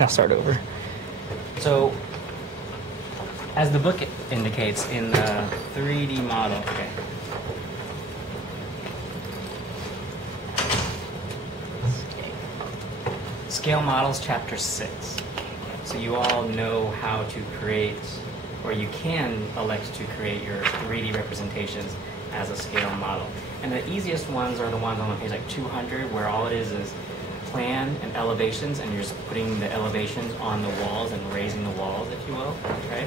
I'll start over. So, as the book indicates, in the 3D model, okay. Scale Models, Chapter 6. So you all know how to create, or you can elect to create your 3D representations as a scale model. And the easiest ones are the ones on page like 200, where all it is plan and elevations, and you're just putting the elevations on the walls and raising the walls, if you will, right?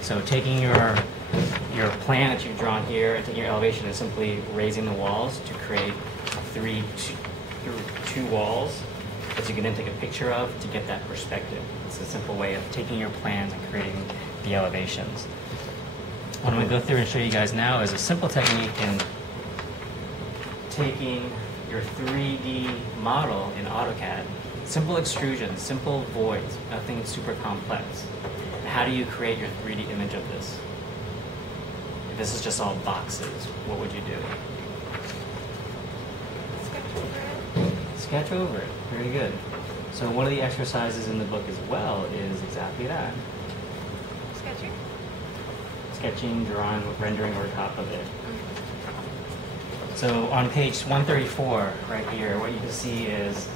So taking your plan that you've drawn here and taking your elevation and simply raising the walls to create two walls that you can then take a picture of to get that perspective. It's a simple way of taking your plans and creating the elevations. What I'm going to go through and show you guys now is a simple technique in taking your 3D model in AutoCAD. Simple extrusions, simple voids, nothing super complex. How do you create your 3D image of this? If this is just all boxes, what would you do? Sketch over it. Very good. So one of the exercises in the book as well is exactly that. Sketching. Sketching, drawing, rendering over top of it. So on page 134, right here, what you can see is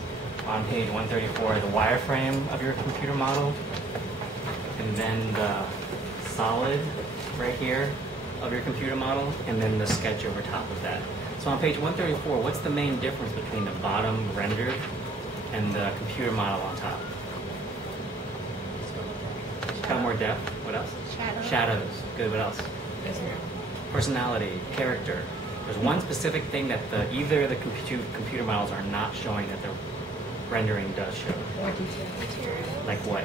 on page 134, the wireframe of your computer model, and then the solid right here of your computer model, and then the sketch over top of that. So on page 134, what's the main difference between the bottom rendered and the computer model on top? Got more depth. What else? Shadows. Shadows. Good. What else? Personality, character. There's one specific thing that either the computer models are not showing that the rendering does show. More detail. Material. Like what?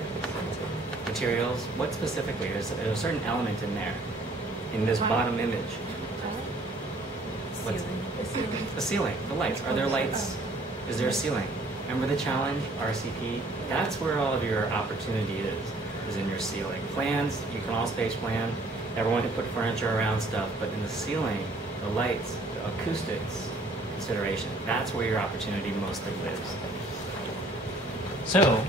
Materials. What specifically? There's a certain element in there, in this bottom image. What's the ceiling, the lights. Are there lights? Is there a ceiling? Remember the challenge, RCP? That's where all of your opportunity is in your ceiling. Plans, you can all space plan. Everyone can put furniture around stuff, but in the ceiling, the lights, the acoustics consideration, that's where your opportunity mostly lives. So,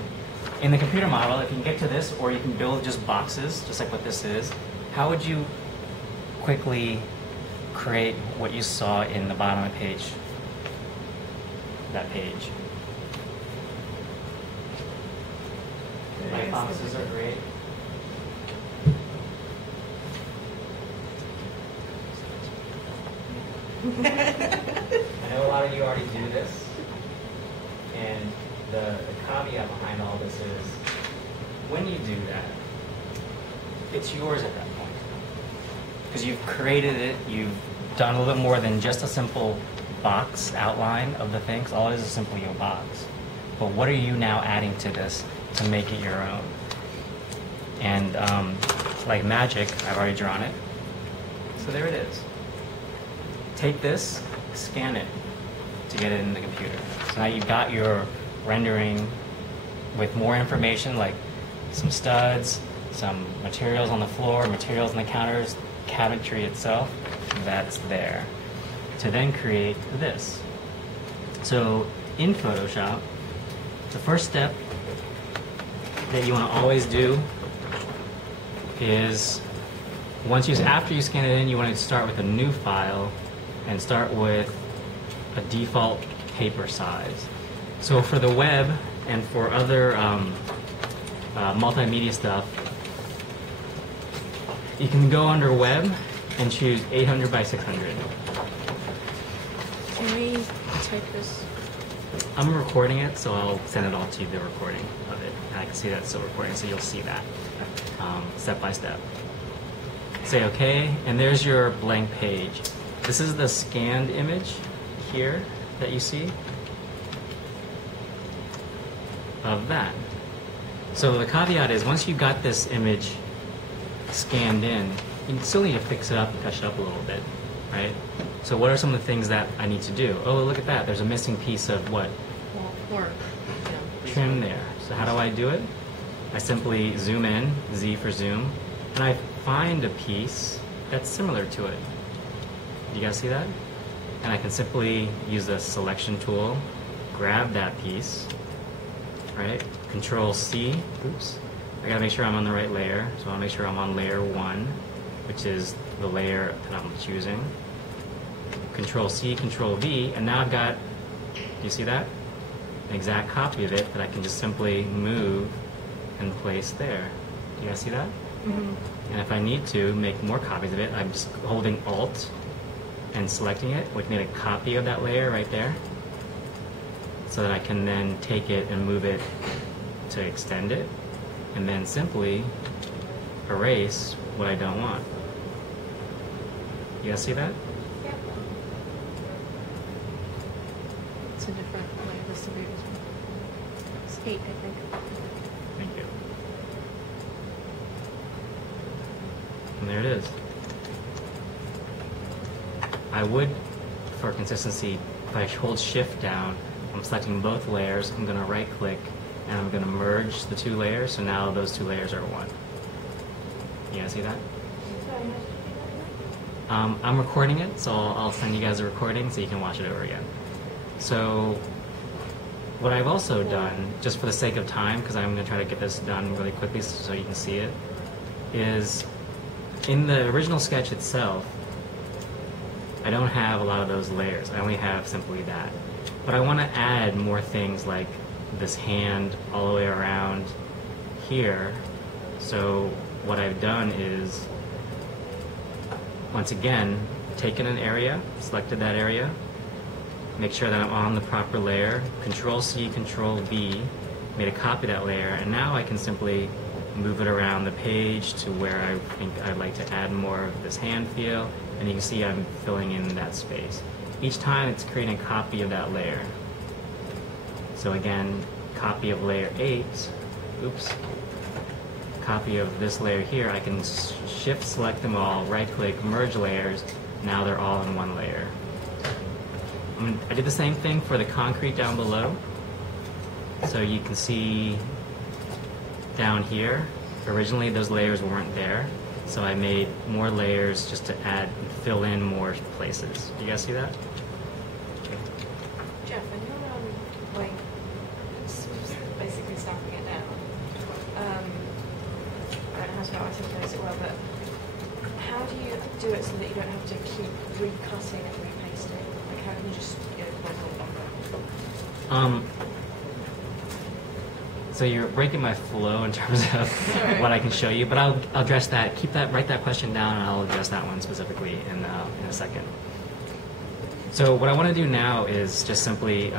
in the computer model, if you can get to this, or you can build just boxes, just like what this is, how would you quickly create what you saw in the bottom of the page, that page? Light boxes are great. I know a lot of you already do this, and the caveat behind all this is, when you do that, it's yours at that point. Because you've created it, you've done a little bit more than just a simple box outline of the things. All it is simply a box. But what are you now adding to this to make it your own? And like magic, I've already drawn it. So there it is. Take this, scan it to get it in the computer. So now you've got your rendering with more information, like some studs, some materials on the floor, materials on the counters, cabinetry itself. That's there. To then create this. So in Photoshop, the first step that you want to always do is after you scan it in, you want to start with a new file and start with a default paper size. So for the web and for other multimedia stuff, you can go under web and choose 800 by 600. Can we type this? I'm recording it, so I'll send it all to you, the recording of it. And I can see that it's still recording, so you'll see that step by step. Say OK, and there's your blank page. This is the scanned image here that you see of that. So the caveat is, once you've got this image scanned in, you still need to fix it up and touch it up a little bit, right? So what are some of the things that I need to do? Oh, look at that. There's a missing piece of what? Or, Trim there. So how do I do it? I simply zoom in, Z for zoom, and I find a piece that's similar to it. You guys see that? And I can simply use the selection tool, grab that piece, right? Control C, oops. I gotta make sure I'm on the right layer, so I wanna make sure I'm on layer 1, which is the layer that I'm choosing. Control C, Control V, and now I've got, do you see that? An exact copy of it that I can just simply move and place there. Do you guys see that? Mm-hmm. And if I need to make more copies of it, I'm just holding Alt and selecting it, which made a copy of that layer right there, so that I can then take it and move it to extend it, and then simply erase what I don't want. You guys see that? Yep. It's a different way of distributing. It's 8, I think. Thank you. And there it is. I would, for consistency, if I hold Shift down, I'm selecting both layers, I'm going to right click, and I'm going to merge the 2 layers, so now those 2 layers are one. You guys see that? I'm recording it, so I'll send you guys a recording so you can watch it over again. So what I've also done, just for the sake of time, because I'm going to try to get this done really quickly so you can see it, is in the original sketch itself, I don't have a lot of those layers. I only have simply that. But I want to add more things like this hand all the way around here. So what I've done is, once again, taken an area, selected that area, make sure that I'm on the proper layer, Control C, Control V, made a copy of that layer, and now I can simply move it around the page to where I think I'd like to add more of this hand feel, and you can see I'm filling in that space. Each time it's creating a copy of that layer. So again, copy of layer 8, oops, copy of this layer here, I can shift select them all, right click, merge layers, now they're all in one layer. I did the same thing for the concrete down below. So you can see down here, originally those layers weren't there, so I made more layers just to add and fill in more places. Do you guys see that? Jeff, I know, like, it's basically stopping it now. I don't know how to articulate it well, but how do you do it so that you don't have to keep recutting and repasting? Like, how can you just get it one. So you're breaking my flow in terms of what I can show you, but I'll address that. Keep that, write that question down, and I'll address that one specifically in a second. So what I want to do now is just simply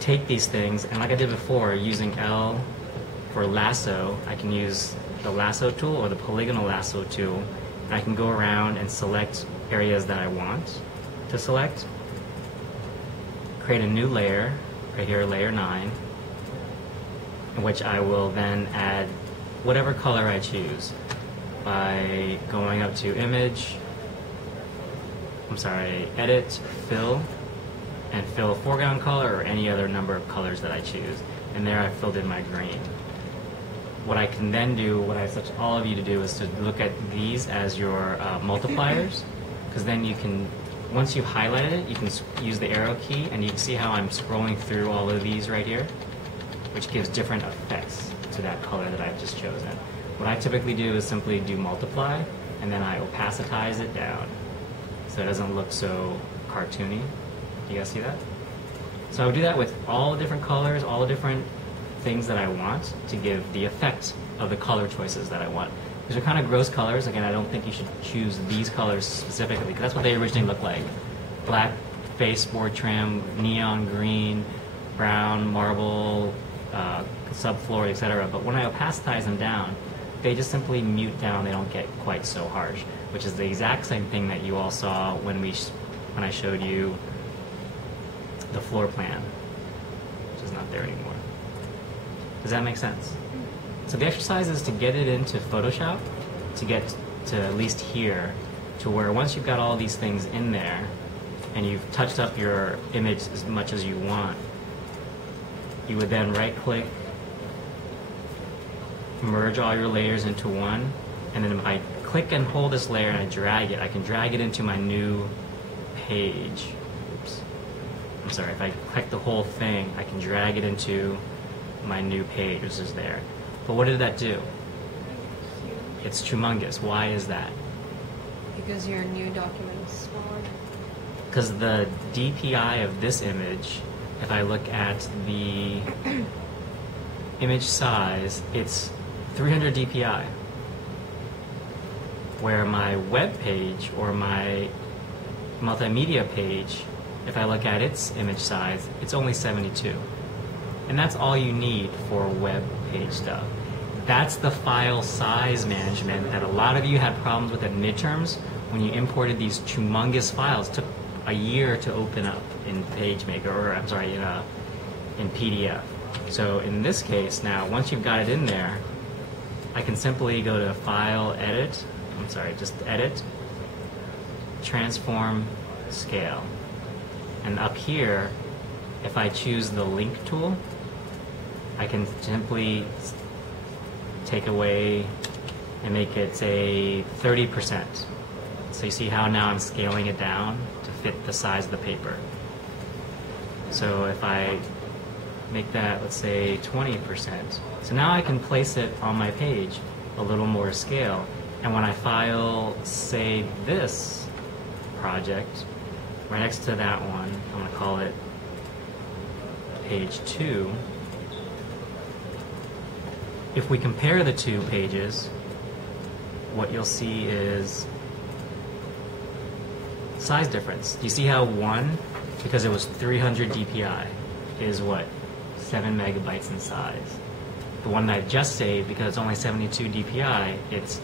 take these things, and like I did before, using L for lasso, I can use the lasso tool or the polygonal lasso tool, and I can go around and select areas that I want to select, create a new layer, right here, layer 9, in which I will then add whatever color I choose by going up to Image, Edit, Fill, and fill foreground color or any other number of colors that I choose. And there I filled in my green. What I can then do, what I suggest all of you to do, is to look at these as your multipliers, because then you can, once you've highlighted it, you can use the arrow key, and you can see how I'm scrolling through all of these right here, which gives different effects to that color that I've just chosen. What I typically do is simply do multiply, and then I opacitize it down, so it doesn't look so cartoony. Do you guys see that? So I would do that with all the different colors, all the different things that I want to give the effect of the color choices that I want. These are kind of gross colors. Again, I don't think you should choose these colors specifically, because that's what they originally look like. Black baseboard trim, neon green, brown, marble, subfloor, etc. But when I opacitize them down, they just simply mute down. They don't get quite so harsh, which is the exact same thing that you all saw when I showed you the floor plan, which is not there anymore. Does that make sense? So the exercise is to get it into Photoshop, to get to at least here, to where once you've got all these things in there, and you've touched up your image as much as you want, you would then right-click, merge all your layers into one, and then if I click and hold this layer and I drag it, I can drag it into my new page. Oops. I'm sorry, if I click the whole thing, I can drag it into my new page, which is there. But what did that do? It's humongous. Why is that? Because your new document is smaller. Because the DPI of this image, if I look at the image size, it's 300 DPI. Where my web page or my multimedia page, if I look at its image size, it's only 72. And that's all you need for web page stuff. That's the file size management that a lot of you had problems with at midterms when you imported these humongous files. It took a year to open up in PageMaker, or I'm sorry, in PDF. So in this case now, once you've got it in there, I can simply go to File, Edit, just Edit, Transform, Scale. And up here, if I choose the link tool, I can simply take away and make it, say, 30%. So you see how now I'm scaling it down to fit the size of the paper. So if I make that, let's say, 20%. So now I can place it on my page a little more scale. And when I file, say, this project, right next to that one, I'm going to call it page 2. If we compare the two pages, what you'll see is size difference. Do you see how one, because it was 300 DPI, is what? 7 megabytes in size. The one that I just saved, because it's only 72 DPI, it's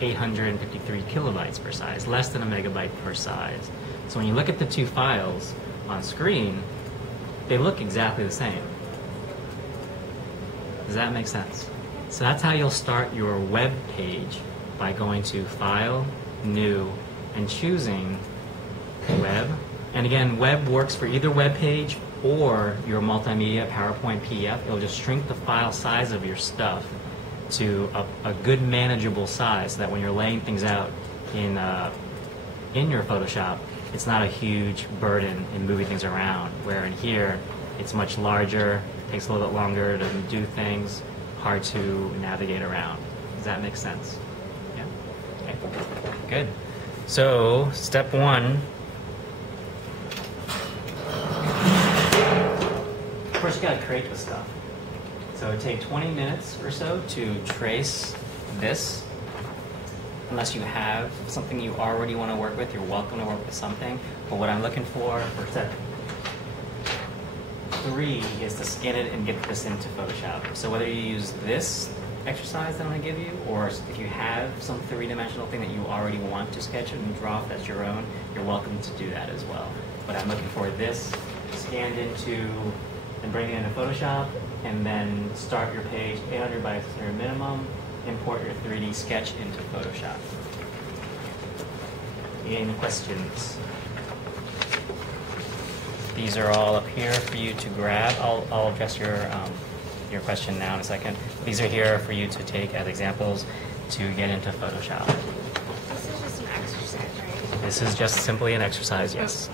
853 kilobytes per size, less than a megabyte per size. So when you look at the two files on screen, they look exactly the same. Does that make sense? So that's how you'll start your web page, by going to File, New, and choosing Web. And again, web works for either web page or your multimedia, PowerPoint, PDF. It'll just shrink the file size of your stuff to a good manageable size, so that when you're laying things out in your Photoshop, it's not a huge burden in moving things around, where in here it's much larger, takes a little bit longer to do things, hard to navigate around. Does that make sense? Yeah? Okay. Good. So, step 1. First, you got to create the stuff. So it would take 20 minutes or so to trace this. Unless you have something you already want to work with, you're welcome to work with something. But what I'm looking for step 3 is to scan it and get this into Photoshop. So whether you use this exercise that I'm going to give you, or if you have some three-dimensional thing that you already want to sketch and draw if that's your own, you're welcome to do that as well. But I'm looking for this scanned into, and bring it into Photoshop, and then start your page 800 by 600 minimum, import your 3D sketch into Photoshop. Any questions? These are all up here for you to grab. I'll address your question now in a second. These are here for you to take as examples to get into Photoshop. This is just an exercise, right? This is just simply an exercise, yes.